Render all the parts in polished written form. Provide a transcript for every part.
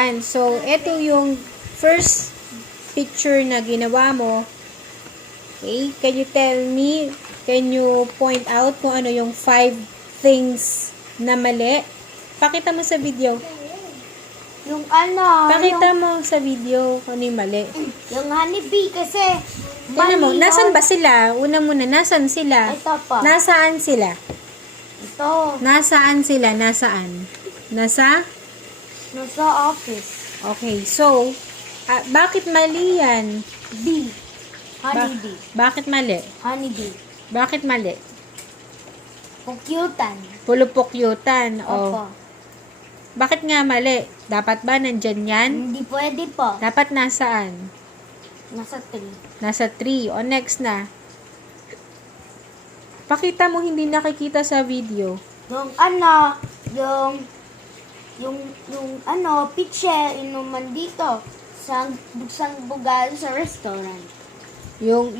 saan. So, ito yung first picture na ginawa mo. Okay? Can you point out kung ano yung 5 things na mali? Pakita mo sa video. Yung ano, Pakita mo sa video kung ano yung mali. yung honeybee kasi Tignan mo, mali nasan yun. ba sila? Una muna, nasan sila? Ito pa. Nasaan sila? Ito. Nasaan sila? Nasaan? Nasa? Nasa office. Okay, so, bakit mali yan? Bee. Honeybee. Bakit mali? Honeybee. Bakit mali? Pukyutan. Pulupukyutan. Opo. Bakit nga mali? Dapat ba nandyan yan? Hindi pwede po. Dapat nasaan? Nasa tree. Nasa 3. O next na. Pakita mo hindi nakikita sa video. Yung ano, yung ano, pitche, inuman dito. Sa buksang bugal sa restaurant. Yung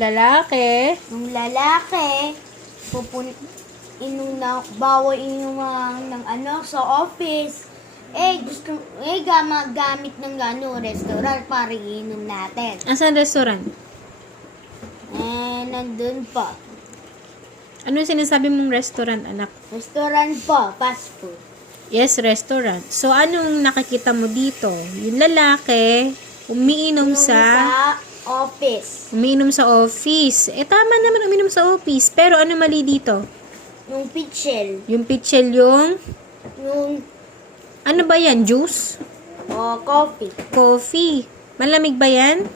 lalaki, Yung lalaki, bawal inuman ng ano, sa office. Gamit ng ano, restaurant para iinom natin. asan restaurant? Nandun po. Ano yung sinasabi mong restaurant, anak? Restaurant po, fast food. Yes, restaurant. So, anong nakikita mo dito? Yung lalaki, umiinom sa office. umiinom sa office. Tama naman umiinom sa office. Pero ano mali dito? Yung pitchel. Yung pitchel yung... Yung Ano ba yan? Juice? coffee. Coffee? Malamig ba yan?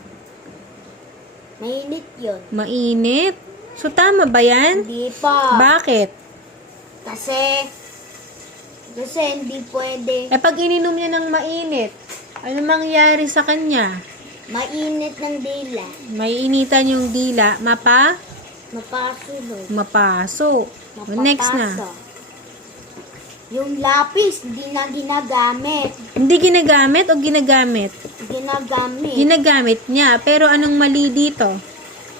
Mainit yun. Mainit? So, tama ba yan? Hindi po. Bakit? Kasi hindi pwede. Pag ininom niya ng mainit, ano mangyayari sa kanya? Mainit ng dila. May initan yung dila, Mapasunod. mapaso. Next na. Yung lapis, hindi na ginagamit. Hindi ginagamit o ginagamit? Ginagamit. Ginagamit niya. Pero anong mali dito?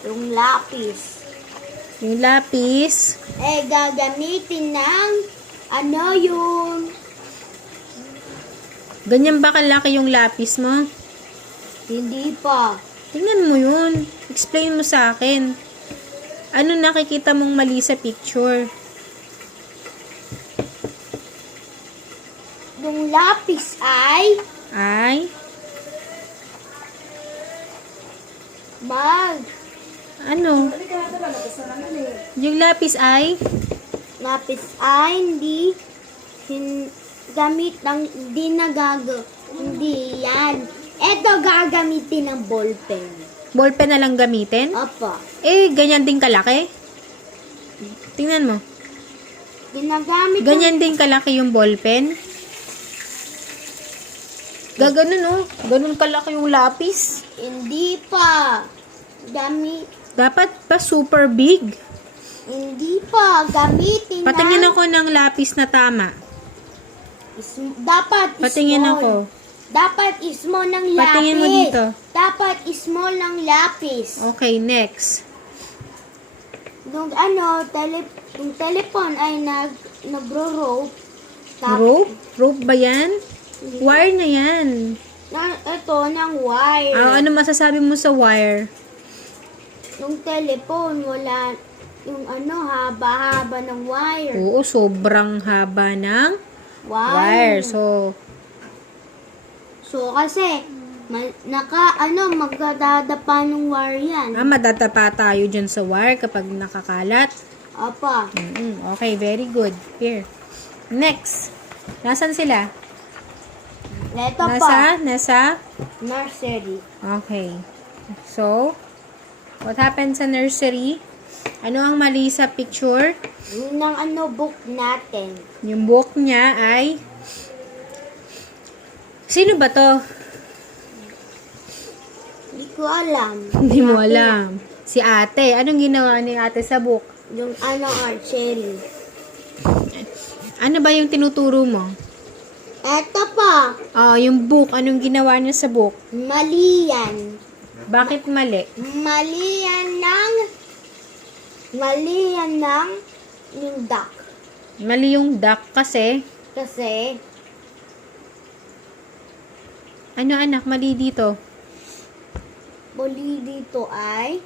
Yung lapis. Yung lapis, Gagamitin ng ano yung ganyan ba kalaki yung lapis mo? hindi pa. Tingnan mo yun. Explain mo sa akin. Ano nakikita mong mali sa picture? Yung lapis ay Ay? Ano? Yung lapis ay? lapis ay hindi yan. Ito gagamitin ng ballpen. Ballpen na lang gamitin? Opo. Ganyan din kalaki? Tingnan mo. Ginagamit Ganyan din kalaki yung ballpen? Gaganon, oh. Ganun kalaki yung lapis. hindi pa. Dapat pa super big. Hindi pa. Gamitin Patingin ng ako ng lapis na tama. dapat Patingin small. ako. Dapat small ng lapis. Patingin mo dito. Dapat small ng lapis. Okay, next. Yung ano, yung telephone ay nagro-rope. Rope? Rope ba yan? Wire na yan. Ito, ng wire. Ano masasabi mo sa wire? Yung telephone, wala, yung ano, haba-haba ng wire. Oo, sobrang haba ng wire. So, kasi, magdadapa ng wire yan. madatapa tayo dyan sa wire kapag nakakalat. Apa. Okay, very good. Here. Next. Nasaan sila? Ito pa. Nasa? Nursery. Okay. So, what happened sa nursery? Ano ang mali sa picture? Yun ang ano, book natin. Yung book niya ay... Sino ba to? Hindi ko alam. Hindi mo alam. Si ate. Anong ginawa ni ate sa book? Yung ano, archery. Ano ba yung tinuturo mo? Ito pa. Yung book. Anong ginawa niya sa book? Mali yan. Bakit mali? Mali yan ng yung duck. Mali yung duck kasi Kasi Ano anak, mali dito? Mali dito ay...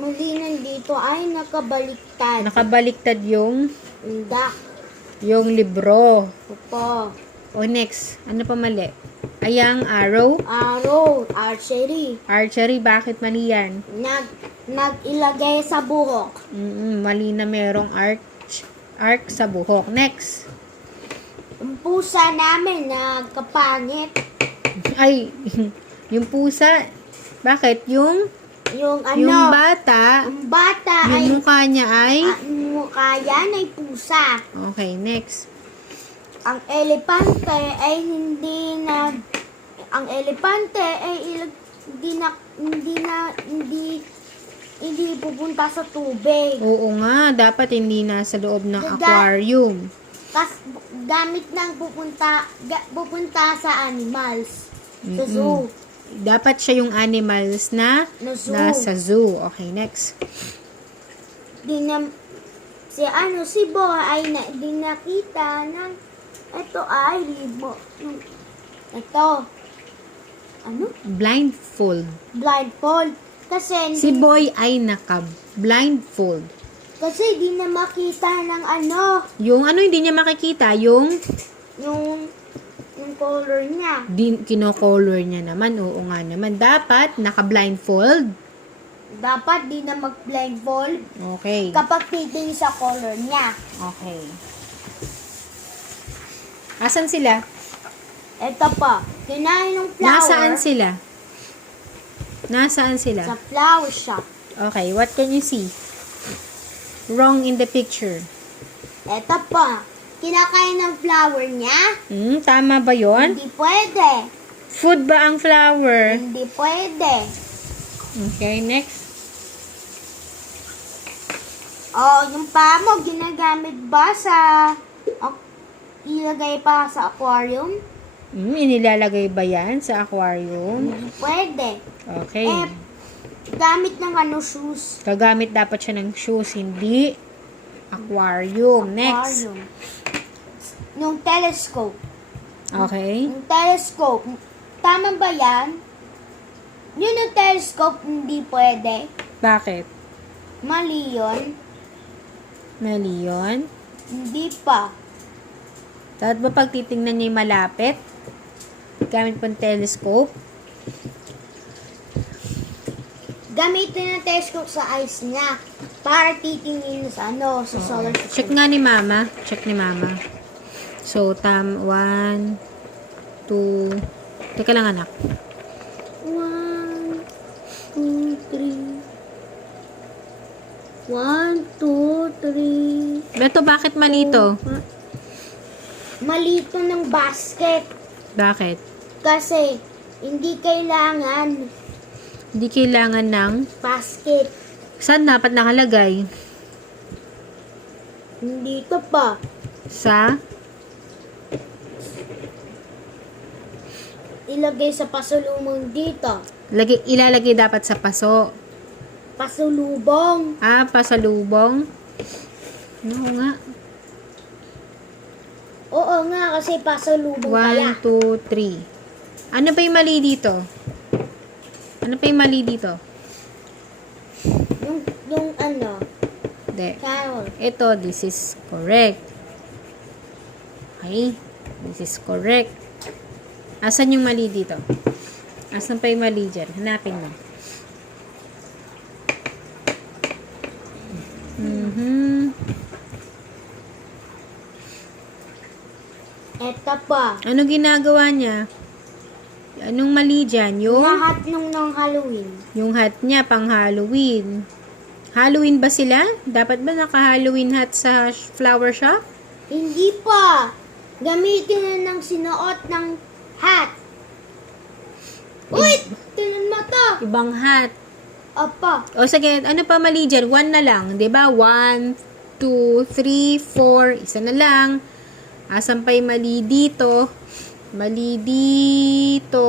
Mali nandito ay nakabaliktad. Nakabaliktad yung Duck. libro. Opo. O next, ano pa mali? Ayang arrow. Arrow. Archery. Archery, bakit mali yan? Nag-ilagay sa buhok. Mali na merong arc sa buhok. Next. Ang pusa namin nagkapangit. Ay, yung pusa. Bakit? Yung Ang bata ay... yung mukha niya ay? Mukha yan ay pusa. Okay, next. Ang elepante ay hindi pupunta sa tubig. Oo nga, dapat hindi nasa loob ng aquarium. Gamit ng pupunta sa animals. Sa zoo. Dapat siya yung animals na Zoo. nasa zoo. Okay, next. Si Bo ay di nakita ng ito ay libo. Ito. Ano? Blindfold. Blindfold. Kasi Si Boy ay blindfold. Kasi di na makita ng Yung ano hindi niya makikita, yung color niya. kino-color niya naman. Oo nga naman. Dapat naka-blindfold. Dapat di na mag-blindfold Okay. kapag titingin sa color niya. Okay. Asan sila? Ito pa. Kinain ng flower. Nasaan sila? Sa flower shop. Okay, what can you see? Wrong in the picture. Ito pa. Kinakain ng flower niya. Tama ba yon? Hindi pwede. Food ba ang flower? Hindi pwede. Okay, next. Yung paa mo, ginagamit ba ilagay pa sa aquarium? Inilalagay ba yan sa aquarium? Hindi pwede. Okay. Gamit ng shoes. Gagamit dapat siya ng shoes, hindi aquarium. Next. Aquarium. Yung telescope. Okay. Yung telescope. Tama ba yan? Yung telescope, hindi pwede. Bakit? Mali yun. Mali yun? Hindi pa. Dapat ba pag titingnan niya yung malapit? Gamit pang telescope? Gamitin ng telescope sa eyes niya para titingin sa sa solar system. Check nga ni Mama. Check ni Mama. So, 1, 2... Teka lang anak. 1, 2, 3. 1, 2, 3. Beto, bakit mali to? Malito ng basket. Bakit? Kasi, hindi kailangan Hindi kailangan ng... basket. Saan dapat nakalagay? Dito pa. Sa? Ilagay sa pasulubong dito. Ilalagay dapat sa paso. Pasulubong. Pasalubong. Oo nga. Oo nga, kasi pasulubong 1, kaya. 2, 3. Ano pa yung mali dito? Ano pa yung mali dito? Yung Hindi. carol. Ito, this is correct. Okay? This is correct. Asan yung mali dito? Asan pa yung mali dyan? Hanapin mo. Eto pa. Ano ginagawa niya? Anong mali dyan? Lahat ng Halloween. Yung hat niya pang Halloween. Halloween ba sila? Dapat ba naka-Halloween hat sa flower shop? Hindi pa. Gamitin na ng sinuot ng hat. Uy! Tinan mo to. Ibang hat. Apa. O sige, ano pa mali dyan? 1 na lang. 'Di ba? 1, 2, 3, 4. Isa na lang. Asan pa yung mali dito? Mali dito.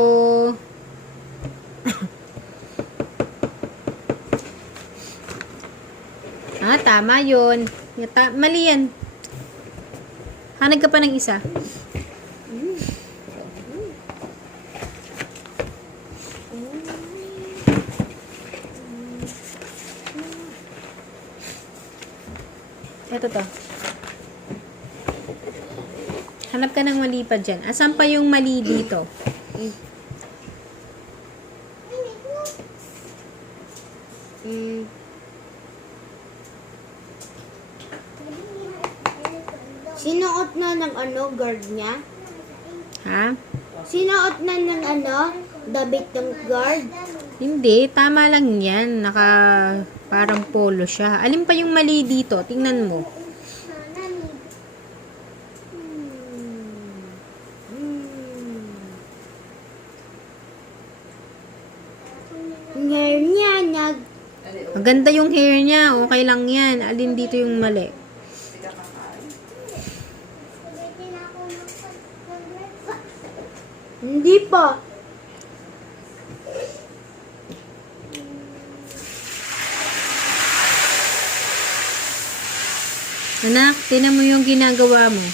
Tama yun. Mali yan. Hanag ka pa ng isa. Ito to. Hanap ka ng mali pa dyan. Asan pa yung mali dito? Sinuot na ng guard niya? Ha? Sinuot na ng dabit ng guard? Hindi. Tama lang yan. Parang polo siya. Alin pa yung mali dito? Tingnan mo. Ngayon niya, Maganda yung hair niya. Okay lang yan. Alin dito yung mali? Hindi pa. Anak, tinan mo yung ginagawa mo.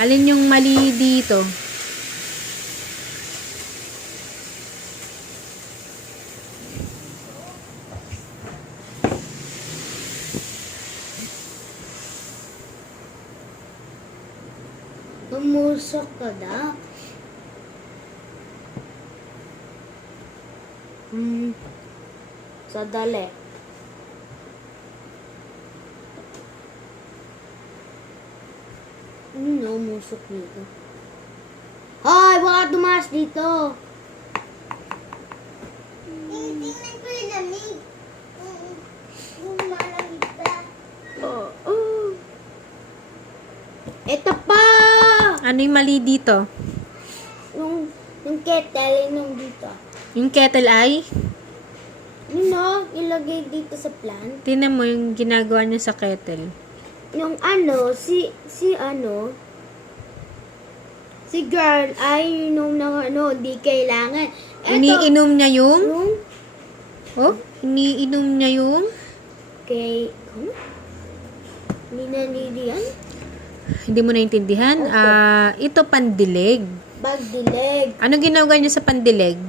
Alin yung mali dito? Tumusok ka na. Sadali. Umusok dito. Hoy, baka tumaas dito. Tingnan ko yung lamig. Malamig pa. Oo. Ito pa! Ano yung mali dito? Yung kettle, yung dito. Yung kettle ay? Ilagay dito sa plant. Tinan mo yung ginagawa niya sa kettle. Yung si girl ay di kailangan. Iniinom niya yung? Yung Oh? Iniinom niya yung? Hindi nandiyan? Hindi mo naintindihan? Ito pandilig. Bagdileg. Ano ginagawa niya sa pandilig?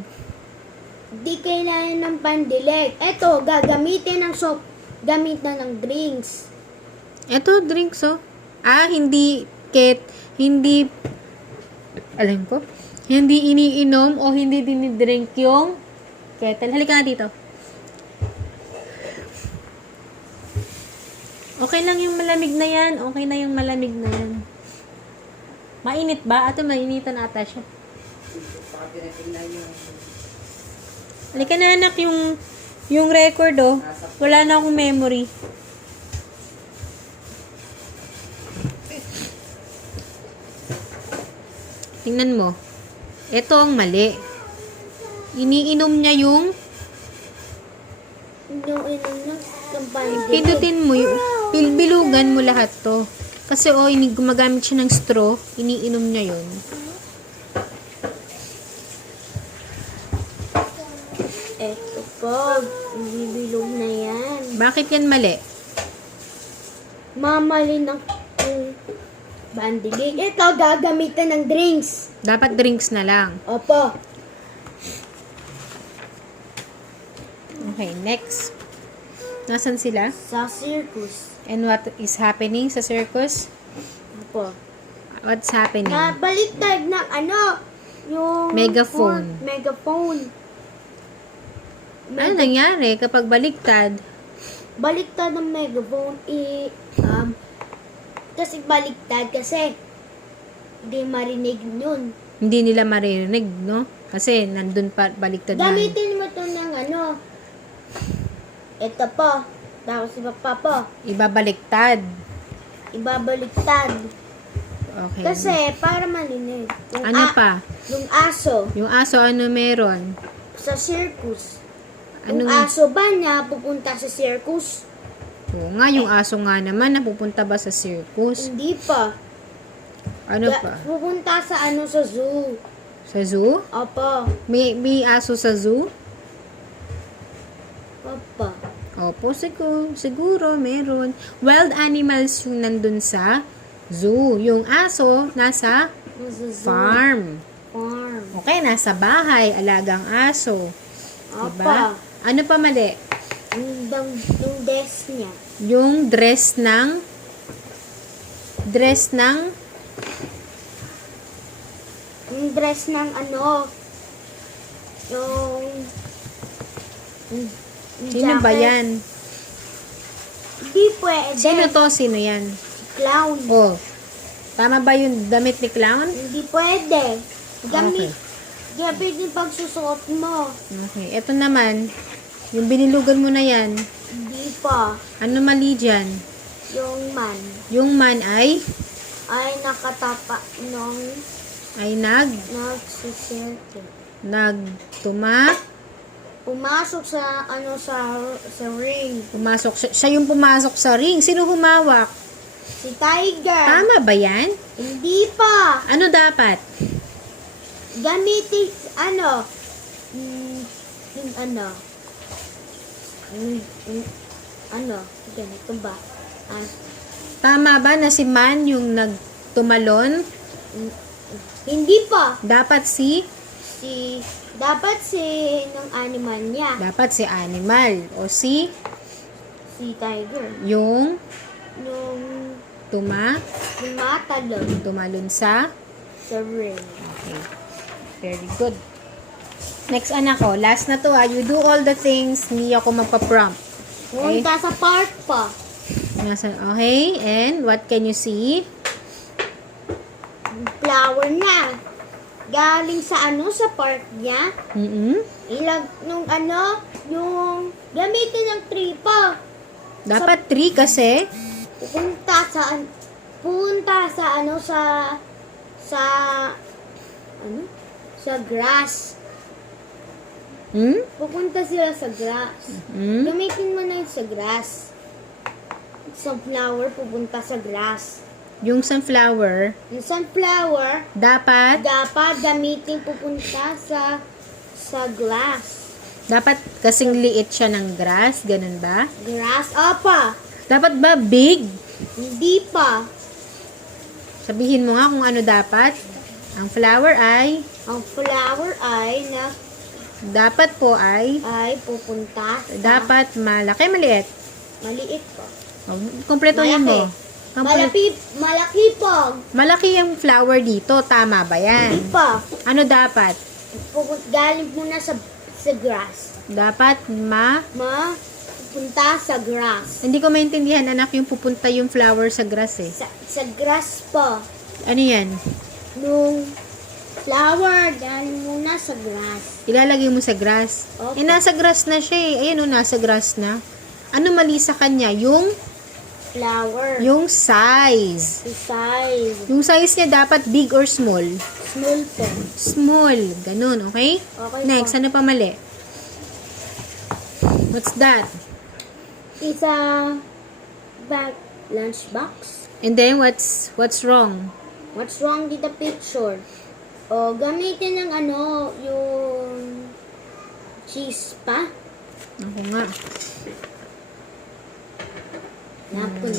Di kailangan ng pandileg. Eto, gagamitin ng soap. Gamitan ng drinks. Ito, drinks, oh. Hindi, alam ko, hindi iniinom o hindi dinidrink yung kettle. Halika nga dito. Okay lang yung malamig na yan. Okay na yung malamig na yan. Mainit ba? Ato, mainitan ata siya. Halika na anak, yung record, oh. Wala na akong memory. Tingnan mo. Ito ang mali. Iniinom niya yung ng pandilig. pindutin mo yung bilugan mo lahat to. Kasi gumagamit siya ng straw, iniinom niya yun. Eto po, bibilog na yan. Bakit yan mali? Mamali ng pandilig. Ito, gagamitan ng drinks. Dapat drinks na lang. Opo. Okay, next. Nasaan sila? Sa circus. And what is happening sa circus? Opo. What's happening? Baliktad ng yung Megaphone. Megaphone. Ano nangyari kapag baliktad? Baliktad ng megaphone kasi baliktad kasi hindi marinig yun. Hindi nila maririnig, no? Kasi nandun pa baliktad na. Gamitin mo to ng ito po. Tapos iba pa po. Ibabaliktad. Ibabaliktad. Okay. Kasi para marinig. Ano pa? Yung aso Yung aso, ano meron? sa circus. Anong- Yung aso ba niya pupunta sa circus? Oo nga, yung aso nga naman, napupunta ba sa circus? Hindi pa. Ano pa? Pupunta sa sa zoo. Sa zoo? Opo. May aso sa zoo? Opo. Opo, siguro meron. Wild animals yung nandun sa Zoo. Yung aso, nasa Nasa zoo. farm. Farm. Okay, nasa bahay, alagang aso. Apa. Diba? Ano pa mali? Yung desk niya. Yung dress ng Yung dress ng ano. Yung sino ba jacket. yan? Hindi pwede. Sino to? Sino yan? Clown. Oh. Tama ba yung damit ni clown? Hindi pwede. Okay. Gamit yung pagsusuot mo. Okay. Ito naman, yung binilugan mo na yan, Hindi pa. ano mali dyan? Yung man Yung man ay nakatapa nung nagsuserte. Pumasok sa sa ring. Siya yung pumasok sa ring. Sino humawak? Si Tiger. Tama ba yan? Hindi pa. Ano dapat? Gamitin ganito ba? Tama ba na si man yung nagtumalon? Hindi pa. Dapat si ng animal niya. Dapat si animal. O si Tiger. yung Nung tumalon sa ring. okay. Very good. Next anak ko. Last na to ha. You do all the things. Hindi ako magpa-prompt. Punta sa park pa. Okay. And what can you see? Flower na. Galing sa sa park niya. Yung gamitin ng tree pa. Dapat 3 kasi Punta sa grass. Pupunta sila sa grass. Gamitin mo na yung sa grass. Sunflower pupunta sa grass. yung sunflower Yung sunflower dapat gamitin pupunta sa glass. dapat kasing liit siya ng grass, ganun ba? Grass, apa. Dapat ba big? Hindi pa. Sabihin mo nga kung ano dapat. Ang flower ay dapat po ay pupunta sa dapat malaki, maliit. maliit pa. Kumpletuhin mo. Malaki po. Malaki yung flower dito, tama ba yan? Hindi pa. Ano dapat? Galing muna sa grass. Dapat Pupunta sa grass. hindi ko maintindihan anak yung pupunta yung flower sa grass eh. Sa grass pa. Ano yan? Nung flower, galing muna sa grass. Ilalagay mo sa grass. Okay. Nasa grass na siya eh. Ayan o, nasa grass na. Ano mali sa kanya? Yung Flower. size. The size. Yung size niya dapat big or small? Small po. Small. Ganun, okay? Okay Next, po. ano pa mali? What's that? It's a lunchbox. And then, what's wrong? What's wrong with the picture? Gamitin ng yung cheese pa. Ako nga. Napon.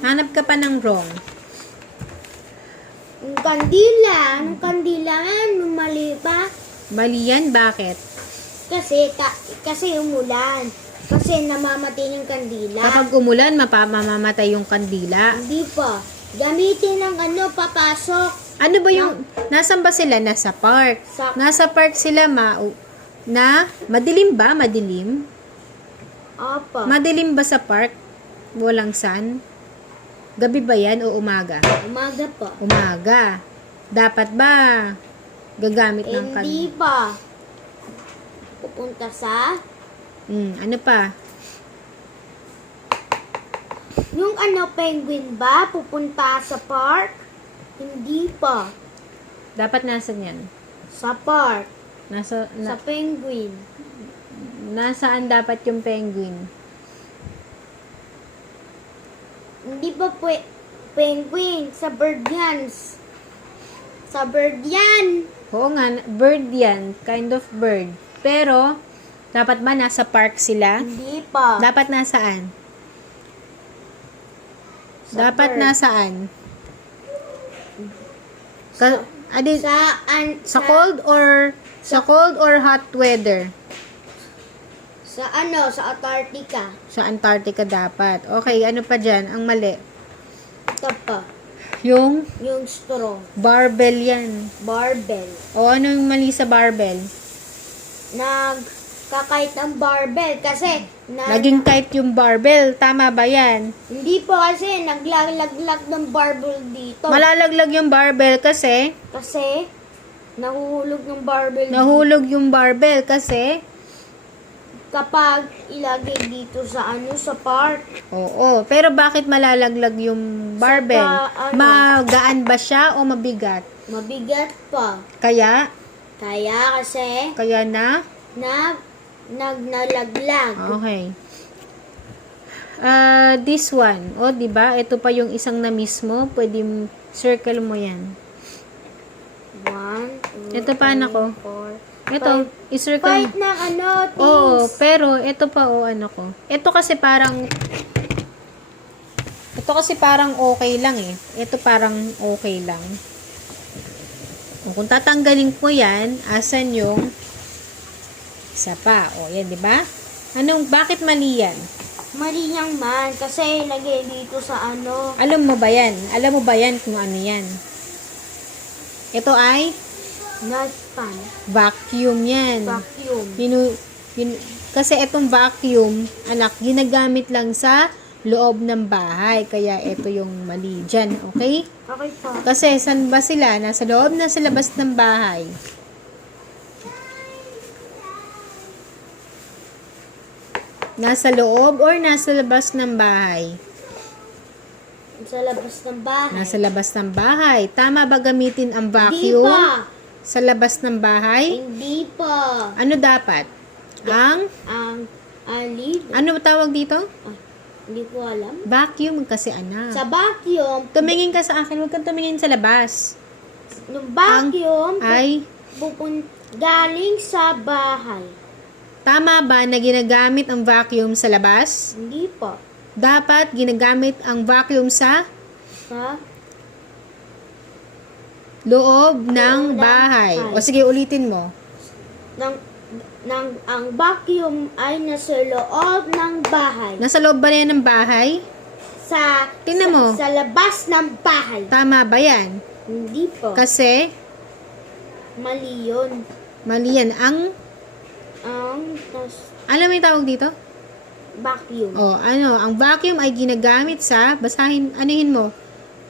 Hanap ka pa ng wrong. Yung kandila. Anong kandila yan? Mali pa. Mali yan, bakit? Kasi umulan. Kasi namamatay yung kandila. Kapag umulan, mamamatay yung kandila. Hindi pa. Gamitin ng papasok. Ano ba yung, nasan ba sila? Nasa park. Nasa park sila, madilim ba? Madilim? Apa. Madilim ba sa park? Walang sun? Gabi ba yan o umaga? Umaga pa. Umaga. Dapat ba gagamit ng Hindi pa. Pupunta sa ano pa? yung penguin ba? Pupunta sa park? Hindi pa. Dapat nasan yan? Sa park. Sa Sa penguin. nasaan dapat yung penguin? Hindi pa penguin. Sa bird yan. Sa bird yan. Oo nga, bird yan. Kind of bird. Pero, dapat ba nasa park sila? Hindi pa. Dapat nasaan? Sa Dapat bird. nasaan? Ka- adi, sa cold or hot weather? Sa sa Antarctica. Sa Antarctica dapat. Okay, ano pa dyan? Ang mali. Ito pa. Yung Yung straw. barbell yan. Barbell. O ano yung mali sa barbell? Nagkakait ang barbell kasi Naging kite yung barbell. Tama ba yan? hindi pa kasi naglalaglag ng barbell dito. Malalaglag yung barbell kasi Kasi nahuhulog ng barbell nahulog yung barbell kasi kapag ilagay dito sa sa park. oo. Pero bakit malalaglag yung barbell? Saka, Magaan ba siya o mabigat? Mabigat pa. Kaya Kasi na nalaglag. okay. This one. O, di ba? Ito pa yung isang na mismo. Pwede circle mo yan. 1, 2, Ito pa, anak ko. 4, Ito, i-circle Fight mo. ng things. Oo, pero ito pa ano ko. Ito kasi parang okay lang eh. Ito parang okay lang. Kung tatanggalin ko yan, asan yung isa pa? O, yan, di ba? Bakit mali yan? Mali niyang man kasi lagay dito sa Alam mo ba yan? Alam mo ba yan kung ano yan? Ito ay not pan. vacuum yan. Vacuum. Kasi itong vacuum, anak, ginagamit lang sa loob ng bahay. Kaya ito yung mali dyan, okay? Okay pa. Kasi saan ba sila? Nasa loob, nasa labas ng bahay. Nasa loob or nasa labas ng bahay? Sa labas ng bahay. Nasa labas ng bahay. Tama ba gamitin ang Hindi vacuum pa. sa labas ng bahay? Hindi pa. Ano dapat? Ang Alid. ano tawag dito? Hindi ko alam. Vacuum kasi anak. Sa vacuum, Tumingin ka sa akin, huwag kang tumingin sa labas. yung vacuum Ay, galing sa bahay. tama ba na ginagamit ang vacuum sa labas? Hindi pa. Dapat ginagamit ang vacuum sa Sa loob ng ng bahay. bahay. O sige, ulitin mo. ang vacuum ay nasa loob ng bahay. Nasa loob ba yan ng bahay? Tingnan mo. Sa labas ng bahay. Tama ba yan? Hindi po. Kasi, Mali yun. mali yan. Alam mo yung tawag dito? Vacuum. O, ang vacuum ay ginagamit sa, anuhin mo.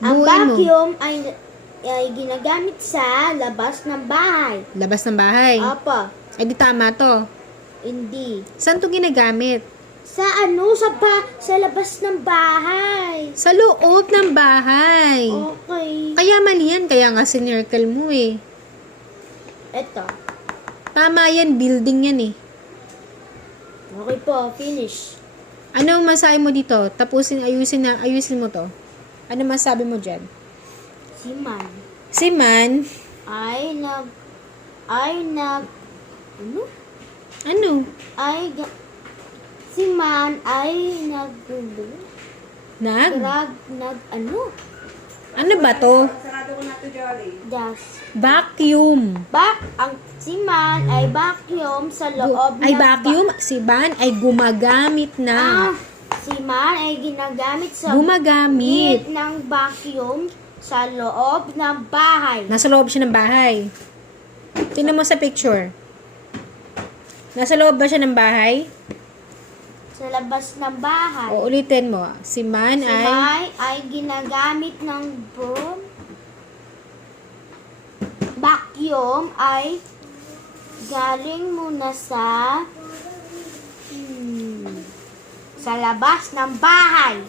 Ang Buuin mo. vacuum ay ginagamit sa labas ng bahay. Labas ng bahay. Apa. Eh di tama to. Hindi. Saan to ginagamit? Sa sa labas ng bahay. Sa loob ng bahay. Okay. Kaya mali yan. Kaya nga sinircle mo eh. Eto. Tama yan. Building yan eh. Okay po, finish. Ano masabi mo dito? Ayusin mo to. Ano masabi mo dyan? Si Man Si Man, ay ano? si Man ay Ano ba to? dash. Vacuum. Si Man ay vacuum sa loob Ay ng vacuum? Si Man ay gumagamit na. si Man ay ginagamit sa Gumagamit. ng vacuum sa loob ng bahay. Nasa loob siya ng bahay. Tingnan mo sa picture. Nasa loob ba siya ng bahay? Sa labas ng bahay. O ulitin mo. Si Man Si ay Man ay ginagamit ng vacuum ay galing muna sa labas ng bahay.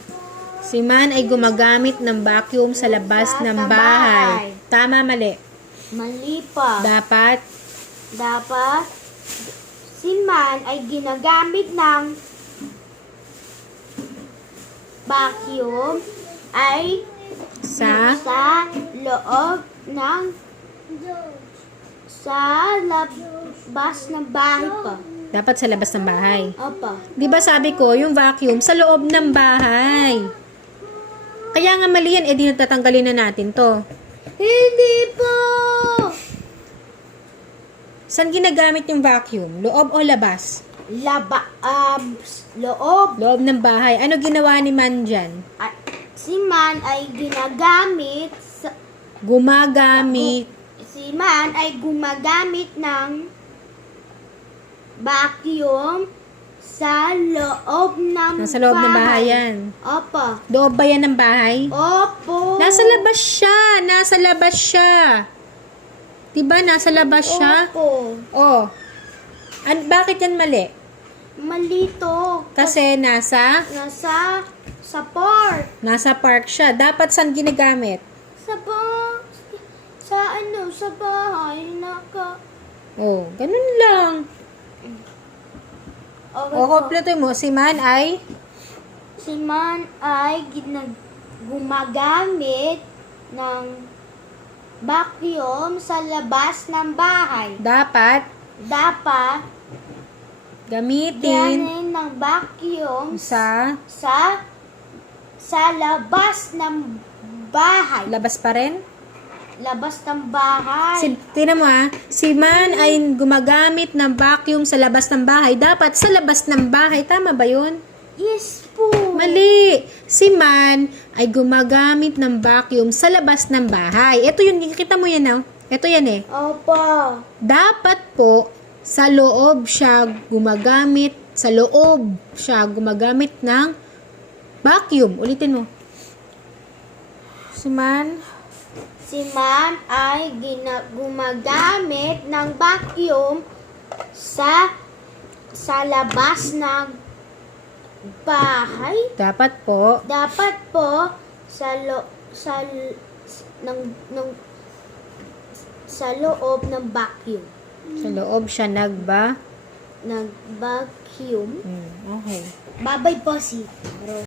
Si Man ay gumagamit ng vacuum sa labas ng bahay. Tama, mali. Mali pa. Dapat Si Man ay ginagamit ng vacuum ay sa loob ng Sa labas ng bahay pa. Dapat sa labas ng bahay. Opo. Di ba sabi ko, yung vacuum sa loob ng bahay. Kaya nga mali yan, di natatanggalin na natin to. Hindi po! Saan ginagamit yung vacuum? Loob o labas? Loob. Loob ng bahay. Ano ginawa ni Man dyan? At si Man ay ginagamit Gumagamit. si Man ay gumagamit ng vacuum sa loob ng Nasa loob ng bahay yan. Opo. Loob ba yan ng bahay? Opo. Nasa labas siya. Nasa labas siya. Diba nasa labas siya? Opo. Oh. Bakit yan mali? Malito. Kasi nasa Sa park. nasa park siya. Dapat saan ginagamit? Sa bahay. Oh, ganun lang. Okay O, po. kompleto mo. Si Man ay Si Man ay gumagamit ng vacuum sa labas ng bahay. dapat Dapat gamitin ganin ng vacuum sa sa labas ng bahay. labas pa rin. Labas ng bahay. Tingnan mo si Man ay gumagamit ng vacuum sa labas ng bahay. Dapat sa labas ng bahay. Tama ba yun? Yes po. Mali. Si Man ay gumagamit ng vacuum sa labas ng bahay. Ito yun, kita mo yan Ito yan Opo. Dapat po, sa loob siya gumagamit ng vacuum. Ulitin mo. Si Man ay gumagamit ng vacuum sa labas ng bahay. dapat po Dapat po sa loob ng vacuum. sa loob siya Nag-vacuum. Okay. Babay po si